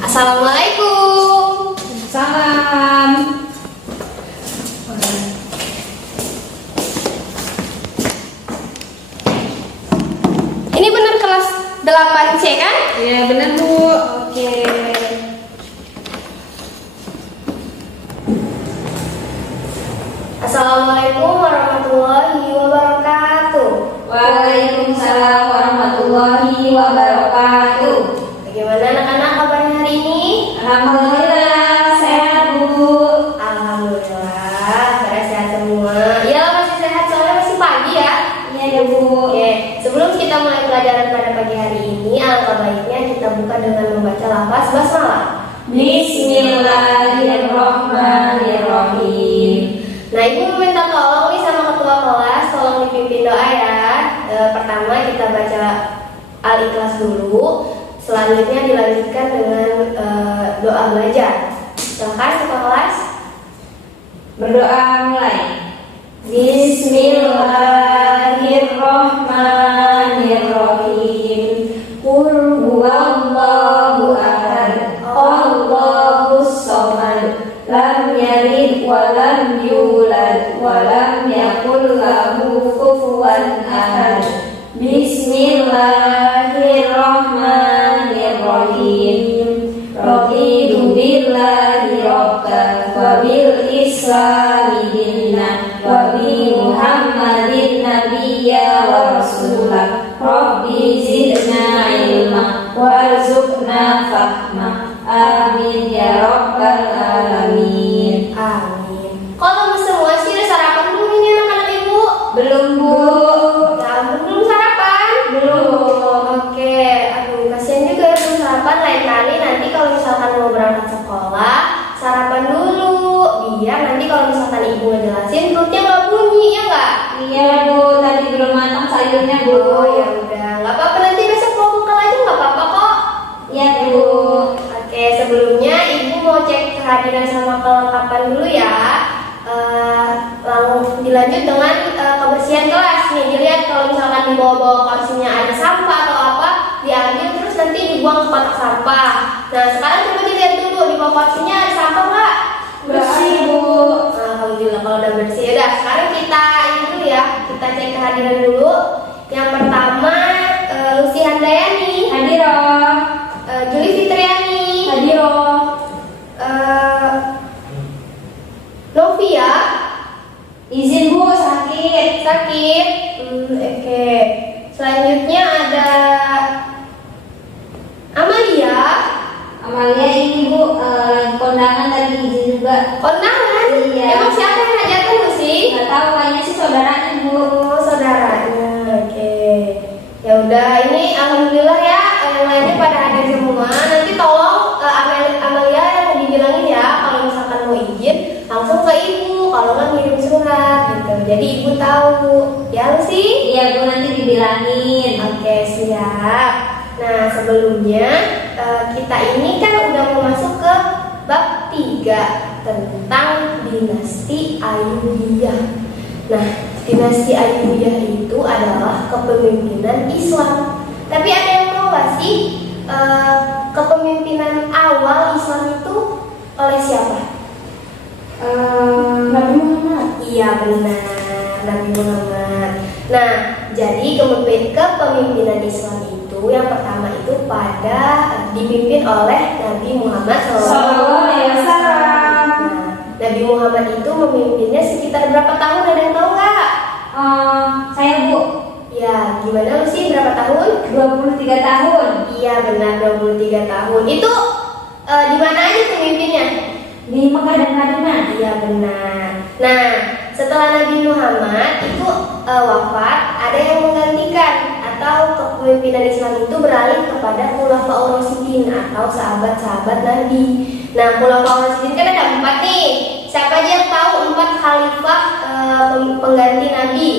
Assalamualaikum. Salam. Ini benar kelas 8C kan? Ya benar Bu. Oke. Assalamualaikum warahmatullahi wabarakatuh. Waalaikumsalam warahmatullahi wabarakatuh. Bagaimana anak-anak kabarnya hari ini? Alhamdulillah sehat Bu. Alhamdulillah, pada sehat semua. Ya masih sehat soalnya masih pagi ya. Iya Bu. Oke, sebelum kita mulai pelajaran pada pagi hari ini, alangkah baiknya kita buka dengan membaca lafaz basmalah. Bismillahirrahmanirrahim. Nah, Ibu minta tolong nih sama ketua kelas, tolong dipimpin doa ya. Pertama kita baca Al-Ikhlas dulu, selanjutnya dilanjutkan dengan doa belajar. Silakan ketua kelas. Berdoa mulai. Bismillahirrahmanirrahim. Qul huwallahu ahad. Allahus samad. Lam yalid wa lam yulad wa lam yakul lahu kufuwan ahad. Bismillahirrahmanirrahim. Raditu billahi rabban wa bil islami dinan wa bi Muhammadin nabiyya wa rasulah. Rabbi zidna ilma warzuqna fahma. Amin ya rabbal alamin. Amin. Kalau semua sih udah sarapan belum ini anak-anak Ibu? Belum Bu. Ya ampun, belum sarapan? Belum. Oke, aduh kasihan juga ya belum sarapan. Lain kali nanti kalau misalkan mau berangkat sekolah, sarapan dulu. Biar nanti kalau misalkan Ibu ngejelasin perutnya nggak bunyi, ya nggak? Iya Bu, tadi belum matang sayurnya Bu. Oh ya udah, nggak apa-apa, nanti besok mau bekal aja nggak apa-apa kok. Iya Bu. Oke, sebelumnya Ibu mau cek kehadiran sama kelengkapan dulu ya. Langsung dilanjut dengan kebersihan kelas nih. Dilihat kalau misalkan di bawah-bawah kursinya ada sampah atau apa, diambil terus nanti dibuang ke kotak sampah. Nah sekarang coba dilihat dulu di bawah kursinya ada sampah nggak? Bersih Bu. Alhamdulillah kalau udah bersih. Udah sekarang kita ini dulu ya, kita cek kehadiran dulu. Yang pertama Lucy Handayani, Hadiroh. Juli Fitriani, Hadiroh. Novia. Izin Bu, sakit. Oke. Selanjutnya ada Amalia. Amalia ini Bu, kondangan tadi izin juga. Kondangan? Iya. Emang siapa yang ngajakin lu sih? Gak tahu, kayaknya sih saudaranya Bu. Oh, saudaranya. Oke. Ya udah, ini alhamdulillah ya, yang lainnya pada hadir semua. Nanti tolong Amalia yang dibilangin ya, kalau misalkan mau izin langsung ke Ibu, kalau nggak ngirim surat gitu. Jadi Ibu tahu. Ya lu sih? Iya Bu, nanti dibilangin. Oke, siap. Nah, sebelumnya kita ini kan udah mau masuk ke bab 3 tentang dinasti Ayyubiyah. Nah, dinasti Ayyubiyah itu adalah kepemimpinan Islam. Tapi ada yang tahu nggak sih kepemimpinan awal Islam itu oleh siapa? Nabi Muhammad. Iya benar, Nabi Muhammad. Nah, jadi kepemimpinan Islam itu yang pertama itu pada dipimpin oleh Nabi Muhammad SAW. Nah, Nabi Muhammad itu memimpinnya sekitar berapa tahun? Ada yang tahu nggak? Saya Bu. Ya, gimana lu sih berapa tahun? 23 tahun. Iya benar, 23 tahun. Itu di mana aja pemimpinnya? Di Mekah dan Madinah. Iya benar. Nah, setelah Nabi Muhammad itu wafat, ada yang menggantikan atau kepemimpinan Islam itu beralih kepada Khulafaur Rasyidin atau sahabat-sahabat Nabi. Nah, Khulafaur Rasyidin kan ada 4 nih. Siapa aja yang tahu 4 khalifah pengganti Nabi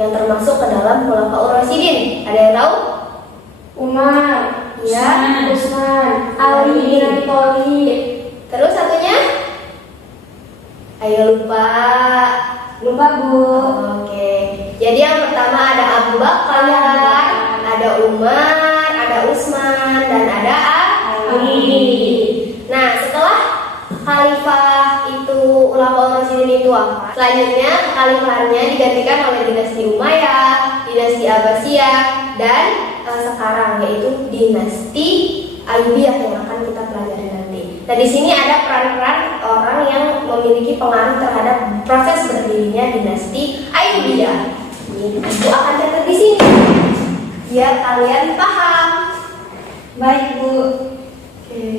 yang termasuk ke dalam Khulafaur Rasyidin? Ada yang tahu? Umar. Iya. Utsman. Ali bin Abi Thalib. Terus satunya? Ayo lupa. Lupa Bu. Oke. Jadi yang pertama ada Abu Bakar, ada Umar, ada Utsman, dan ada Ali. khalifahnya digantikan oleh dinasti Umayyah, dinasti Abbasiyah, dan sekarang yaitu dinasti Ayyubiyah yang akan kita pelajari nanti. Nah, di sini ada peran-peran orang yang memiliki pengaruh terhadap proses berdirinya dinasti Ayyubiyah. Ibu akan catat di sini biar kalian paham. Baik, Bu. Oke,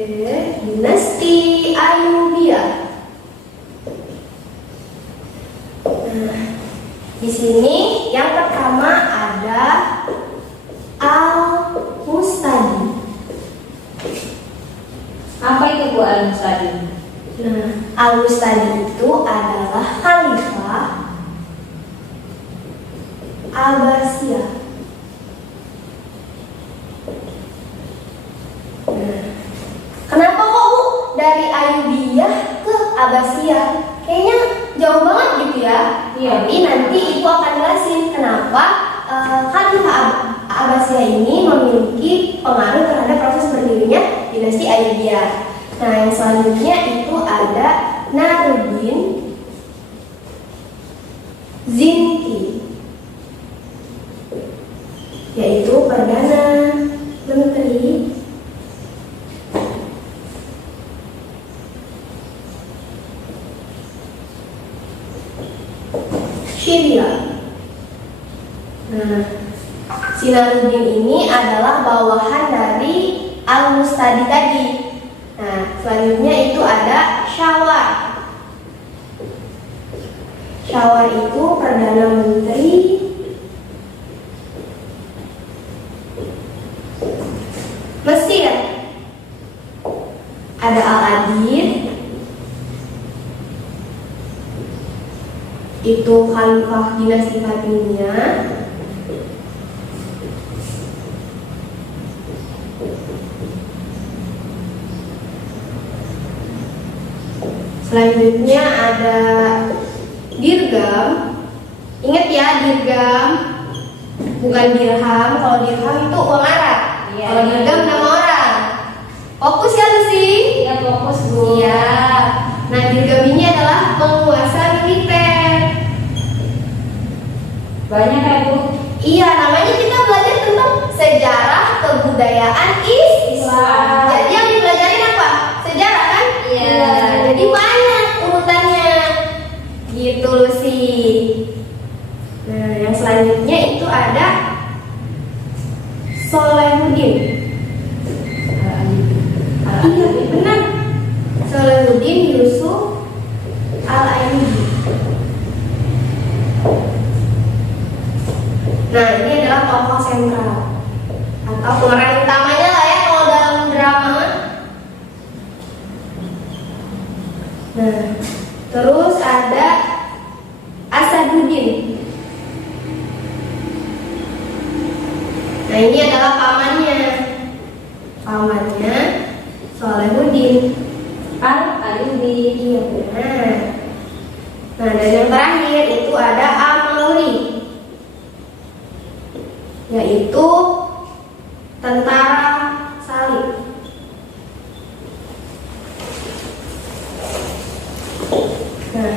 dinasti Ayyubiyah. Nah, di sini yang pertama ada Al-Mustadi. Apa itu Bu Al-Mustadi? Nah, Al-Mustadi itu adalah khalifah Abbasiyah. Nah, kenapa kok Bu dari Ayyubiyah ke Abbasiyah? Kayaknya jauh banget gitu ya. Iya. Tapi nanti Ibu akan jelasin kenapa Khalifah Abbasiyah ini memiliki pengaruh terhadap proses berdirinya dinasti Ayyubiyah. Nah, yang selanjutnya itu ada Naruddin Zinki, yaitu Perdana Menteri Syria. Nah, si Naruddin ini adalah bawahan dari Al-Mustadi tadi. Nah, selanjutnya itu ada Syawar. Syawar itu Perdana Menteri Mesir. Ada Al-Adid, itu khalifah dinasti Fatimiyah. Selanjutnya ada Dirgam. Ingat ya, Dirgam bukan dirham. Kalau dirham itu uang Arab. Iya. Kalau dirgam nama orang. Fokus ya Lucy? Iya, fokus, Bu. Iya. Nah, Dirgam ini adalah penguasa militer. Banyak ya, Bu? Iya, namanya kita belajar tentang sejarah kebudayaan Islam. Jadi yang dipelajarin apa? Sejarah kan? Iya. Nah, jadi banyak urutannya. Gitu Lucy. Nah, yang selanjutnya itu ada Solahuddin. Iya, benar. Solahuddin Yusuf Al-Ayyubi. Nah, ini adalah tokoh sentral atau pemeran utamanya lah ya kalau dalam drama. Nah, terus ada Asaduddin. Nah, ini adalah pamannya. Pamannya Solahuddin Al-Ayyubi. Iya, benar. Nah, dan yang terakhir itu ada Amauri, yaitu tentara salib. Nah,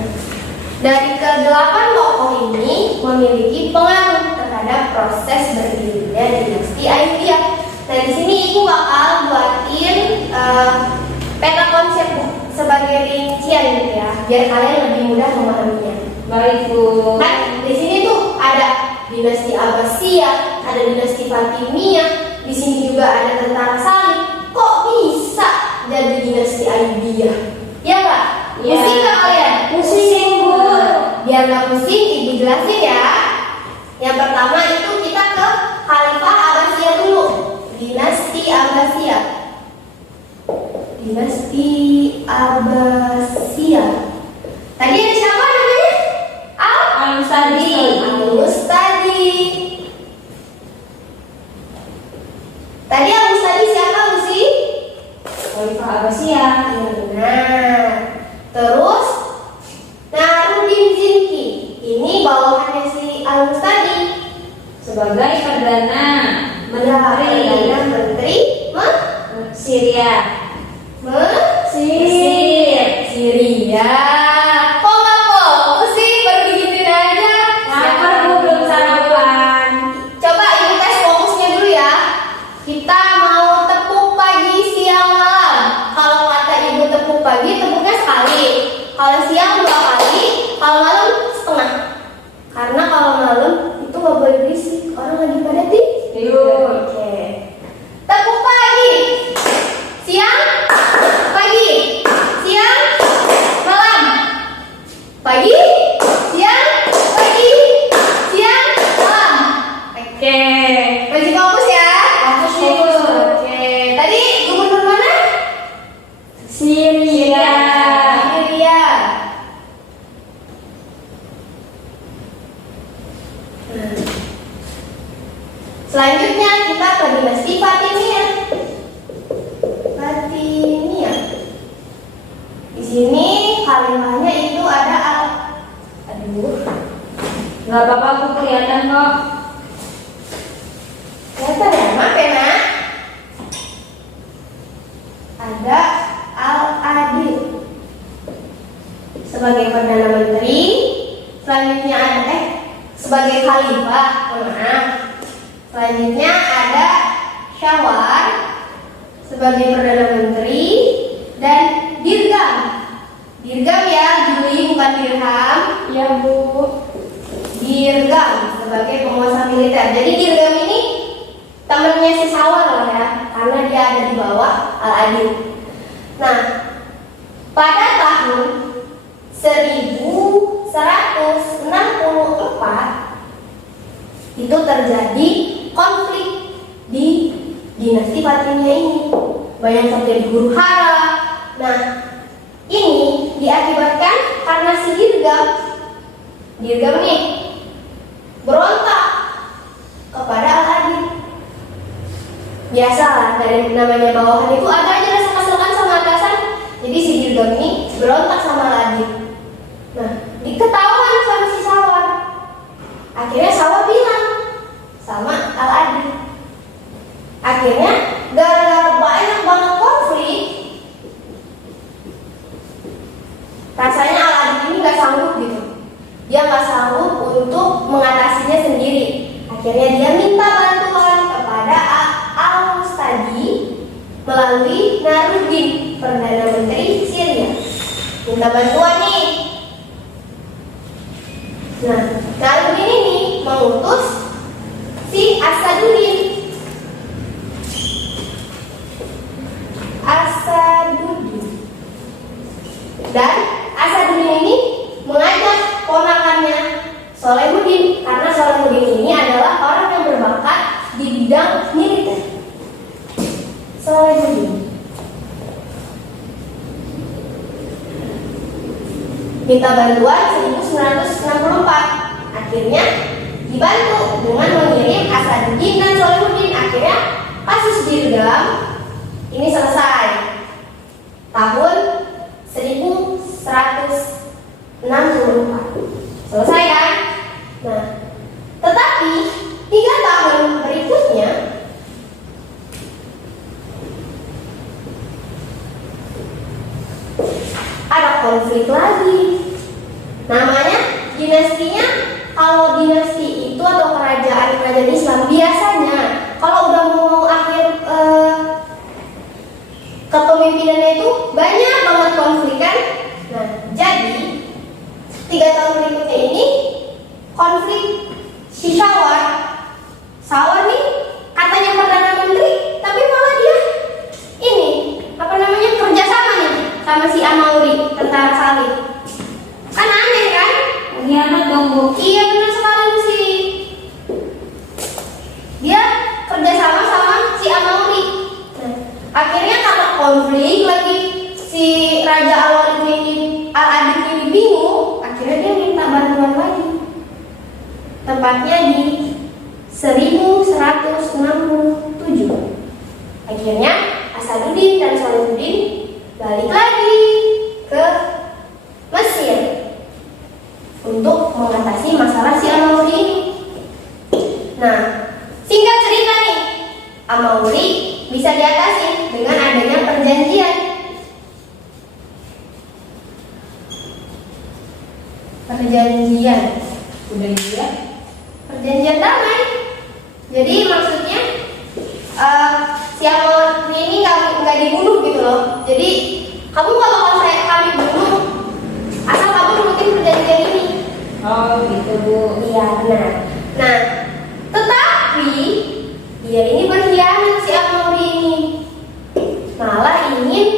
dari kedelapan tokoh ini memiliki pengaruh terhadap proses berdirinya dinasti Ayyubiyah. Nah, di sini Ibu bakal buatin peta konsep sebagai rincian gitu ya, biar kalian lebih mudah memahaminya. Baik, Bu. Kan di sini tuh ada dinasti Abbasiyah, ada dinasti Fatimiyah, di sini juga ada tentara salib. Kok bisa jadi dinasti Ayyubiyah? Ya Kak? Ya. Pusing nggak kalian? Pusing, Bu. Biar nggak pusing, Ibu jelasin ya. Yang pertama itu kita ke Khalifah Abbasiyah dulu. Dinasti Abbasiyah. Dinasti Abbasiyah. Tadi ada siapa namanya? Al-Mustadi. Al-Mustadi. Tadi Al-Mustadi siapa Lucy? Khalifah Abbasiyah. Nah, terus Naruddin Zinki. Ini bawahannya si Al-Mustadi Sebagai Perdana Menteri. Menteri Menteri Syria. Mesir. Syria. Kok nggak fokus sih? Baru digituin aja. Kalau siang 2 kali, kalau malam setengah. Karena kalau malam itu nggak boleh berisik, orang lagi pada tidur. Oke. Tepuk pagi. Siang, pagi. Siang, malam. Pagi, siang, pagi. Siang, malam. Oke. Masih fokus ya? Fokus. Oke. Tadi gubernur mana? Syria. Syria. Selanjutnya kita ke dinasti Fatimiyah. Fatimiyah. Di sini khalifahnya itu ada Nggak apa-apa, aku kelihatan kok. kelihatan ya? Maaf ya, Nak. Ada Al-Adil sebagai perdana menteri. Selanjutnya ada sebagai khalifah. Maaf. Selanjutnya ada Syawar sebagai perdana menteri dan Dirgam. Dirgam ya, Juli bukan dirham. Ya Bu. Dirgam sebagai penguasa militer. Jadi Dirgam ini temannya si Syawar lah ya, karena dia ada di bawah Al-Adil. Nah, pada tahun 1164 itu terjadi konflik di dinasti Fatimiyah ini. Banyak terjadi huru hara. Nah, ini diakibatkan karena si Dirgam nih berontak kepada Al-Adil. Biasalah, dari namanya bawahan itu ada aja rasa kesalahan sama atasan. Jadi si Dirgam ini berontak sama Al-Adil. Nah, diketahuan sama si Syawar. Akhirnya Syawar bilang sama Al-Adil. Akhirnya gara-gara banyak banget konflik, rasanya Al-Adil ini nggak sanggup gitu. Dia nggak sanggup untuk mengatasinya sendiri. Akhirnya dia minta bantuan kepada Al-Mustadi melalui Naruddin, perdana menteri Syria. Minta bantuan nih. Nah, Naruddin ini mengutus si Asaduddin. Dan Asaduddin ini mengajak ponakannya Sholahuddin, karena Sholahuddin ini adalah orang yang berbakat di bidang militer. Sholahuddin minta bantuan 1964. Akhirnya dibantu dengan mengirim Asaduddin dan Sholahuddin. Akhirnya kasus Dirgam ini selesai tahun 1164. Selesai kan? Nah, tetapi 3 tahun berikutnya ada konflik lagi. Namanya dinastinya, kalau dinasti itu atau kerajaan Islam biasanya kalau udah mau akhir kepemimpinannya itu banyak banget konflik kan. Nah, jadi 3 tahun berikutnya ini konflik si Syawar nih katanya perdana menteri, tapi malah dia ini kerjasama nih sama si Amauri, tentara salib. Kan aneh kan? Pengkhianat dong Bu. Iya benar sekali sih. Dia kerjasama sama si Amauri. Nah, akhirnya karena konflik lagi si Raja Al-Adil ini bingung. Akhirnya dia minta bantuan lagi. Tepatnya di 1167. Akhirnya Asaduddin dan Sholahuddin balik lagi ke Mesir untuk mengatasi masalah si Amauri ini. Nah, singkat cerita nih, Amauri bisa diatasi dengan adanya perjanjian. Perjanjian damai. Jadi maksudnya si Amauri ini nggak dibunuh gitu loh. Jadi kamu kalau kami bunuh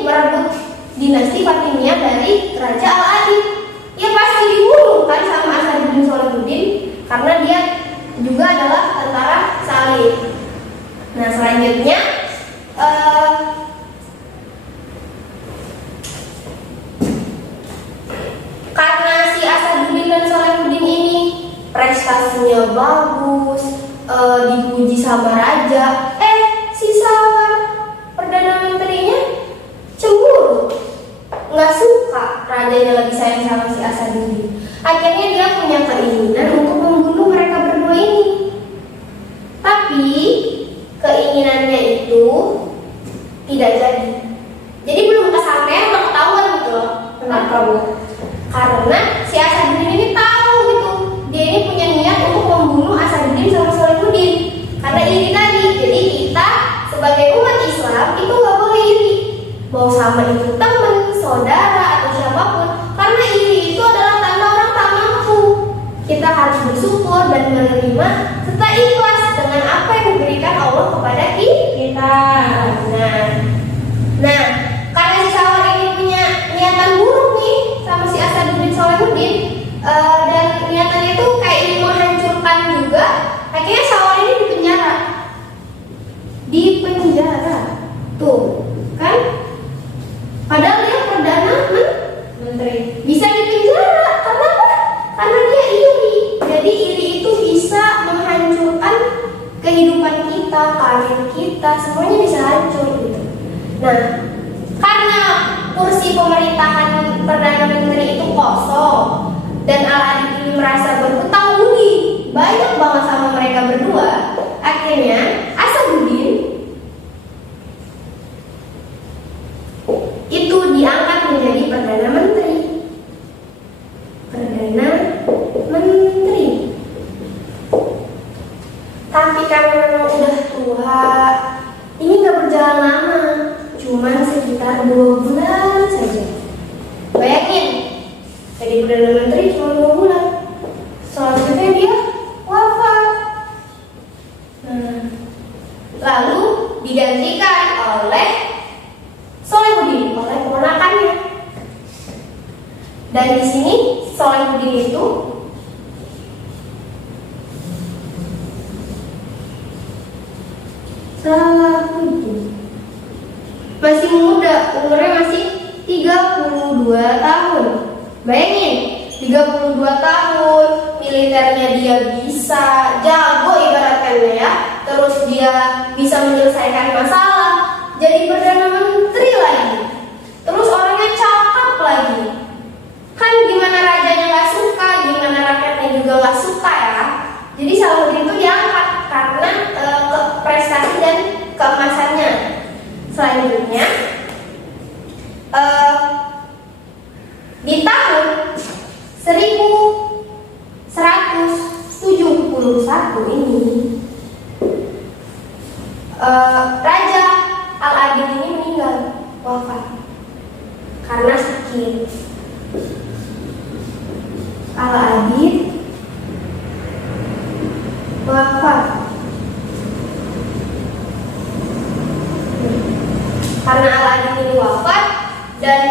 merebut dinasti Fatimiyah dari Raja Al-Adil. Ya pasti dibunuh kan sama Asaduddin Sholihuddin karena dia juga adalah tentara salib. Nah selanjutnya karena si Asaduddin dan Sholihuddin ini prestasinya bagus, dipuji sama raja, si Sawar perdana menterinya cemburu, nggak suka rajanya lagi sayang sama si Asaduddin. Akhirnya dia punya keinginan untuk membunuh mereka berdua ini. Tapi keinginannya itu tidak jadi. Jadi belum kesampaian, belum ketahuan gitu loh. Kenapa, Bu? Karena si Asaduddin ini tahu gitu, dia ini punya niat untuk membunuh Asaduddin sama Sholihuddin. Karena iri tadi. Jadi kita sebagai umat Islam itu nggak boleh iri, mau sama itu teman, saudara atau siapapun. Karena iri itu adalah tanda orang tak mampu. Kita harus bersyukur dan menerima serta ikhlas dengan apa yang diberikan Allah kepada kita. Nah, karena si Sawar ini punya niatan buruk nih sama si Asaduddin Sholihuddin, dan niatannya itu kayak ingin menghancurkan juga. Akhirnya Sawar ini dipenjara. Tuh, kan? Padahal dia perdana menteri. Bisa dipenjara karena apa? Karena dia iri. Jadi iri itu bisa menghancurkan kehidupan kita, karir kita, semuanya bisa hancur gitu. Nah, karena kursi pemerintahan perdana menteri itu kosong dan Al-Adil ini merasa berhutang budi banyak banget sama mereka berdua, akhirnya Asaduddin itu diangkat menjadi perdana menteri. Tapi karena memang udah tua, ini nggak berjalan lama, cuman sekitar 2 bulan saja. Bayangin, jadi perdana menteri cuma 2 bulan, selanjutnya dia wafat. Lalu digantikan oleh Sholihuddin, oleh keponakannya. Dan di sini Sholihuddin itu masih muda, umurnya masih 32 tahun. Bayangin, 32 tahun, militernya dia bisa, jago ibaratnya ya. Terus dia bisa menyelesaikan masalah, jadi perdana menteri lagi. Terus orangnya cakep lagi. Kan gimana rajanya gak suka, gimana rakyatnya juga gak suka ya. Jadi Sholihuddin itu diangkat karena prestasi dan keemasannya. Selanjutnya di tahun 1171 ini Raja Al-Adil ini meninggal, wafat karena sakit. Al-Adil wafat karena Al-Adil ini wafat. Dan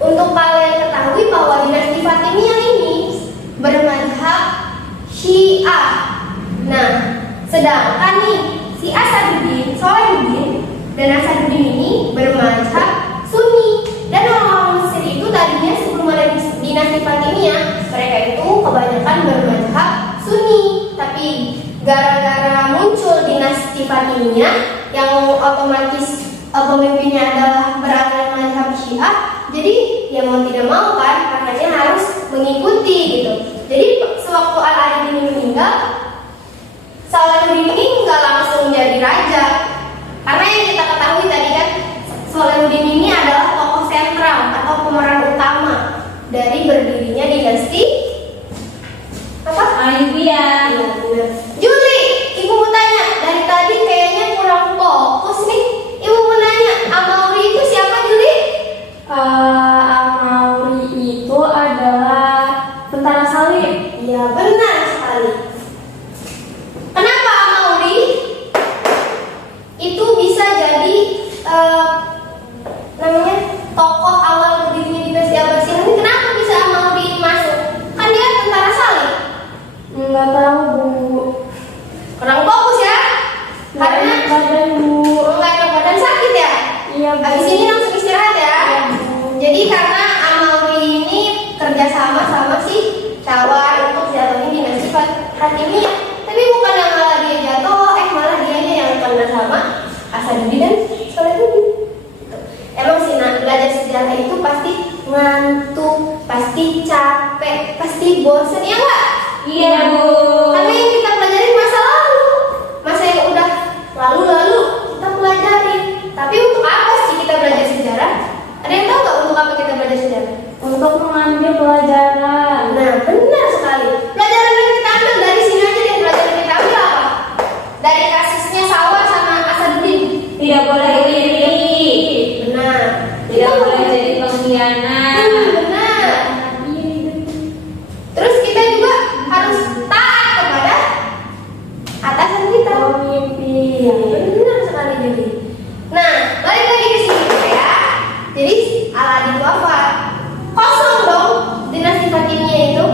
untuk kalian ketahui bahwa dinasti Fatimiyah ini bermadzhab Syiah. Nah, sedangkan nih si Asaduddin Sholihuddin dan Asaduddin ini bermadzhab Sunni. Dan orang-orang Mesir itu tadinya sebelum ada dinasti Fatimiyah, mereka itu kebanyakan bermadzhab Sunni. Tapi gara-gara muncul dinasti Fatimiyah yang otomatis pemimpinnya adalah beragama mazhab Syiah, jadi ya mau tidak mau kan makanya harus mengikuti gitu. Jadi sewaktu Al-Adil ini meninggal, Sholihuddin ini nggak langsung jadi raja, karena yang kita ketahui tadi kan Sholihuddin ini adalah tokoh sentral atau pemeran utama dari berdirinya dinasti apa? Ayyubiyah. Juli, ibu mau tanya dari tadi kayaknya kurang fokus nih. Ibu mau nanya, Amauri itu siapa, Juli? Amauri itu adalah tentara salib. Iya, benar sekali. Kenapa Amauri itu bisa jadi Iya, Bu. Habis ini langsung istirahat ya. Iya, Bu. Jadi karena Amawi ini kerjasama sama si Syawal untuk jatuhin dinasti Fatimiyah. Tapi bukan yang malah dia jatuh, malah dianya yang kena sama Asaduddin dan Salahuddin. Gitu. Emang sih belajar sejarah itu pasti ngantuk, pasti capek, pasti bosan, ya nggak? Iya, Bu. Tapi yang kita pelajarin masa lalu, masa yang udah lalu kita pelajarin. Tapi untuk apa sih kita belajar sejarah? Ada yang tahu nggak untuk apa kita belajar sejarah? Untuk mengambil pelajaran. Nah, benar sekali. Pelajaran yang kita ambil dari sini aja deh. Pelajaran yang kita ambil apa? Dari kasusnya Sawar sama Asaduddin. Tidak boleh iri. Benar. Tidak boleh jadi pengkhianat. Benar. Terus kita juga harus taat kepada atasan kita. Pemimpin. Benar sekali jadi. Nah, balik lagi ke sini ya. Jadi Aladin wafat, kosong dong dinasti Fatimiyah itu.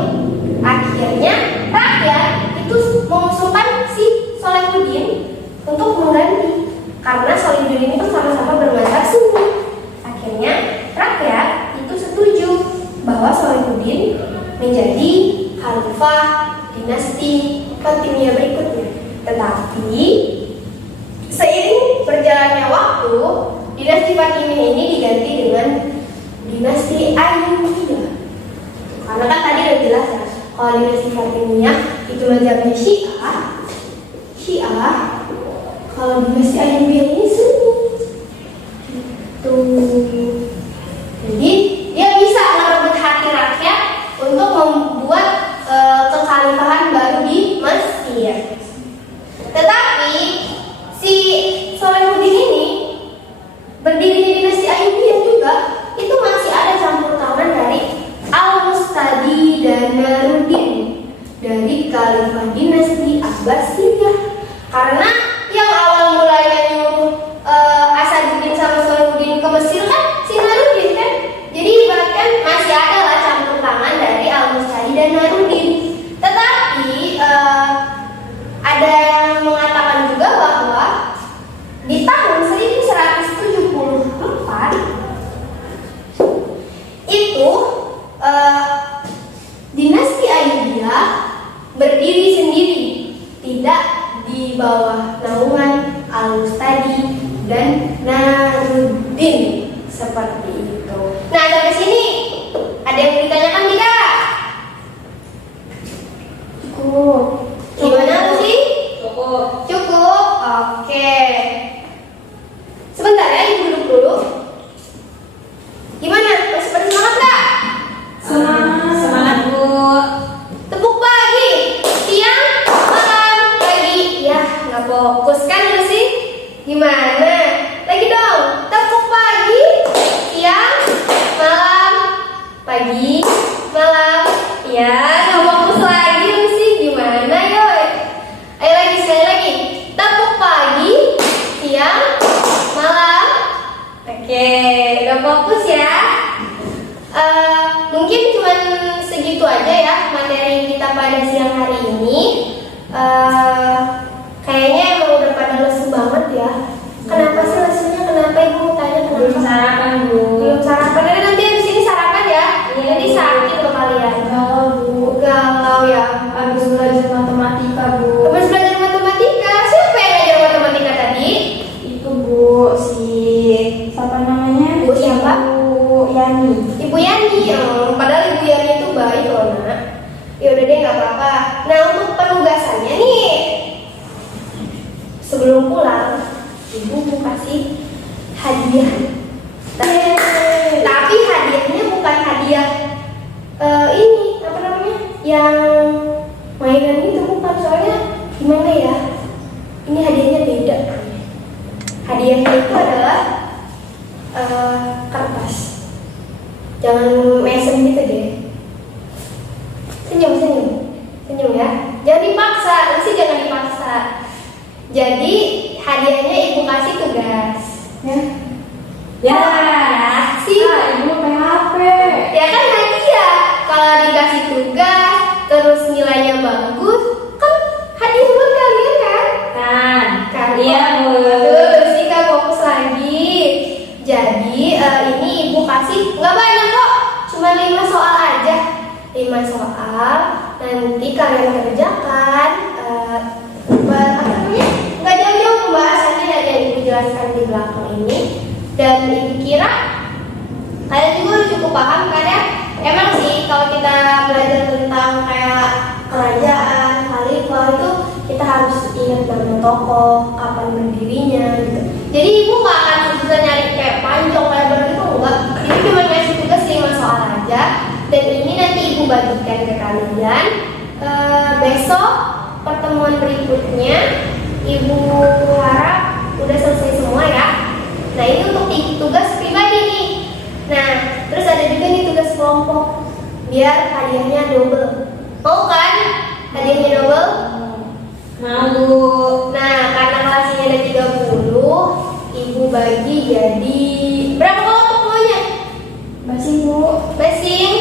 Akhirnya rakyat itu mengusulkan si Salahuddin untuk mengganti, karena Salahuddin itu sama-sama bermazhab Sunni. Akhirnya rakyat itu setuju bahwa Salahuddin menjadi khalifah dinasti Fatimiyah berikutnya. Tetapi seiring berjalannya waktu, dinasti Fatimiyah ini diganti dengan dinasti Ayyubiyah. Karena kan tadi udah jelas ya, kalau dinasti Fatimiyah itu mazhabnya Syiah, kalau dinasti Ayyubiyah ini Sunni. Gitu. Jadi dia bisa merebut hati rakyat untuk membuat kekhalifahan baru di Mesir. Tetapi si Salahuddin ini berdirinya dinasti Ayyubiyah juga itu masih ada campur tangan dari Al-Mustadi dan Naruddin dari khalifah dinasti Abbasiyah. Karena yang awal mulanya nyuruh Asaduddin sama Salahuddin ke Mesir kan si Naruddin kan. Jadi bahkan masih ada lah campur tangan dari Al-Mustadi dan Naruddin. Tetapi ada yang mengatakan juga bahwa di tahun 1174 itu dinasti Ayyubiyah berdiri sendiri, tidak di bawah naungan Al-Mustadi dan Naruddin seperti itu. Nah, sampai sini ada yang ditanyakan tidak? Cukup. Gimana sih? Cukup. Cukup? Oke. Sebentar ya, ibu duduk dulu. Gimana? Masih pada semangat nggak? Semangat, Bu. Tepuk pagi, siang, malam, pagi. Ya, nggak fokus kan lu sih? Gimana? Lagi dong. Tepuk pagi, siang, malam, pagi, malam. Ya, nggak fokus lagi lu sih. Gimana, yoi? Ayo lagi, sekali lagi. Tepuk pagi, siang, malam. Oke, udah fokus ya. Mungkin cuman segitu aja ya materi kita pada siang hari ini. Kayaknya emang udah pada lesu banget ya. Kenapa sih lesunya? Kenapa ibu mau tanya kenapa? Belum sarapan, Bu. Belum sarapan. Nanti di sini sarapan ya. Jadi sakit loh kalian. Galau, Bu. Galau ya. Habis belajar matematika, Bu. Habis belajar matematika. Siapa yang ngajar matematika tadi? Itu, Bu, siapa namanya? Bu siapa? Bu Yani. Ibu Yani. Padahal Ibu Yani itu baik loh nak. Ya udah deh, nggak apa-apa. Nah, untuk penugasannya nih, sebelum pulang ibu mau kasih hadiah. Tapi hadiahnya bukan hadiah ini apa namanya, yang mainan itu bukan. Soalnya gimana ya, ini hadiahnya beda. Hadiahnya itu adalah kertas. Jangan mesem gitu deh. Senyum ya. Jangan dipaksa, masih jangan dipaksa. Jadi hadiahnya ibu kasih tugas. Ya. Ya. Sih. Ibu PHP. Ya kan hadiah. Kalau dikasih tugas, terus nilainya bagus, kan hadiah buat kalian kan? Kan. Iya, Bu. Terus sih kan fokus lagi. Jadi ini ibu kasih nggak banyak kok, cuma 5 soal aja. 5 soal nanti kalian kerjakan. Apa namanya? Nggak jauh-jauh pembahasannya dari yang ibu jelaskan di belakang ini. Dan ibu kira kalian juga udah cukup paham kan ya? Emang sih kalau kita belajar tentang kayak kerajaan, khalifah itu kita harus ingat nama tokoh, kapan berdirinya gitu. Jadi ibu nggak akan susah nyari kayak panjang lebar gitu, enggak. Ibu cuma ngasih tugas 5 soal aja. Dan ini nanti ibu bagikan ke kalian. Besok pertemuan berikutnya ibu harap udah selesai semua ya. Nah ini untuk tugas pribadi nih. Nah terus ada juga nih tugas kelompok, biar hadiahnya double. Mau kan hadiahnya double? Mau Bu. Nah karena kelasnya ada 30, ibu bagi jadi berapa kelompok maunya? Masih Bu. Basing.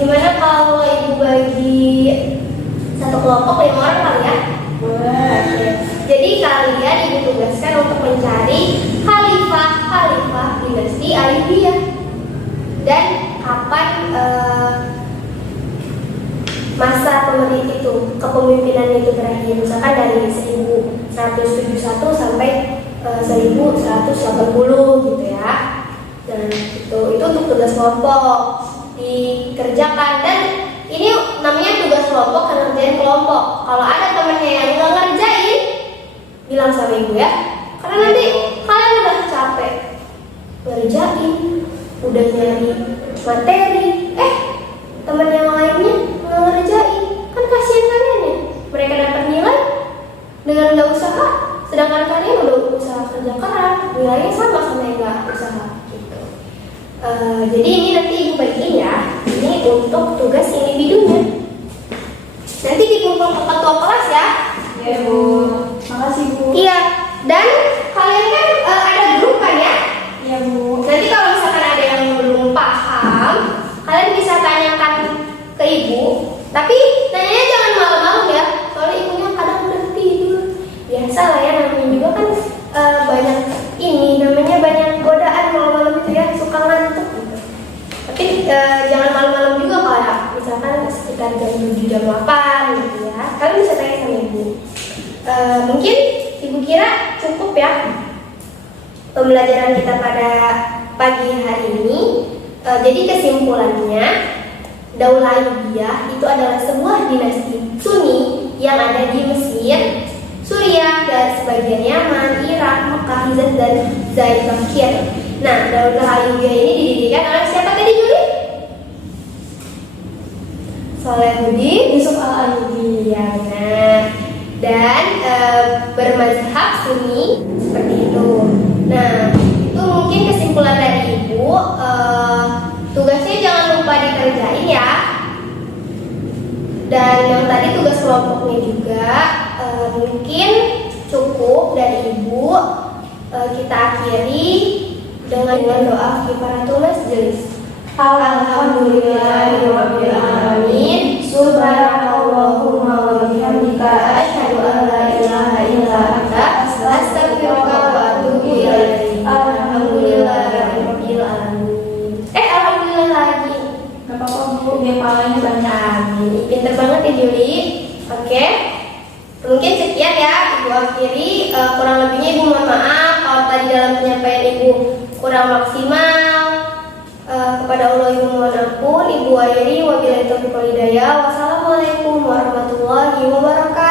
Gimana kalau ibu bagi satu kelompok 5 orang kali ya? Boleh. Oke. Jadi kalian ibu tugaskan untuk mencari khalifah dinasti Ayyubiyah dan kapan masa kepemimpinan itu berakhir. Misalkan dari 1171 sampai 1180 gitu ya. Dan itu untuk tugas kelompok dikerjakan. Dan ini namanya tugas kelompok karena ngerjain kelompok. Kalau ada temennya yang nggak ngerjain, bilang sama ibu ya. Karena nanti kalian udah capek ngerjain, udah nyari materi, temen yang lainnya nggak ngerjain, kan kasihan kalian ya. Mereka dapat nilai dengan nggak usaha, sedangkan kalian udah usaha kerja keras, nilainya sama yang nggak usaha gitu. Jadi ini nanti ibu bagiin ya. Ini untuk tugas individunya. Nanti dikumpul ke ketua kelas ya. Ya Bu. Makasih Bu. Iya. Dan kalian kan ada grup kan ya? Iya Bu. Nanti kalau misalkan ada yang belum paham, kalian bisa tanyakan ke ibu. Tapi tanyanya jangan malam-malam ya. Soalnya ibunya kadang udah tidur. Biasa lah ya, namanya juga kan banyak banyak godaan malam-malam itu ya, suka ngantuk gitu. Tapi jangan malam-malam juga kalau misalkan sekitar jam 7 jam 8 gitu ya. Kalian bisa tanya sama ibu. Mungkin ibu kira cukup ya pembelajaran kita pada pagi hari ini. Jadi kesimpulannya, Daulah Ayyubiyah itu adalah sebuah dinasti Sunni yang ada di Mesir, Suriah, dan sebagian Yaman, Irak, Mekah, Hijaz, dan Zaid Bakir. Nah, Daulah Ayyubiyah ini didirikan oleh siapa tadi Juli? Salahuddin Yusuf Al-Ayyubi. Nah, dan bermazhab Sunni seperti itu. Nah, itu mungkin kesimpulan dari ibu. Tugasnya jangan lupa dikerjain ya. Dan yang tadi tugas kelompoknya juga mungkin cukup dari ibu. Kita akhiri dengan doa kifaratul majelis. Alhamdulillahirabbil alamin. Subhanallahumma wa bihamdika asyhadu an la ilaha illa anta astaghfiruka wa atubu ilaik. Alhamdulillahirabbil alamin. Alhamdulillah lagi. Gak apa-apa Bu, biar palanya banyak. Pinter banget ya Juli. Oke. Mungkin sekian ya ibu akhiri. Kurang lebihnya ibu mohon maaf kalau tadi dalam penyampaian ibu kurang maksimal. Kepada Allah ibu mohon ampun. Ibu akhiri wabillahi taufiq wal hidayah. Wassalamualaikum warahmatullahi wabarakatuh.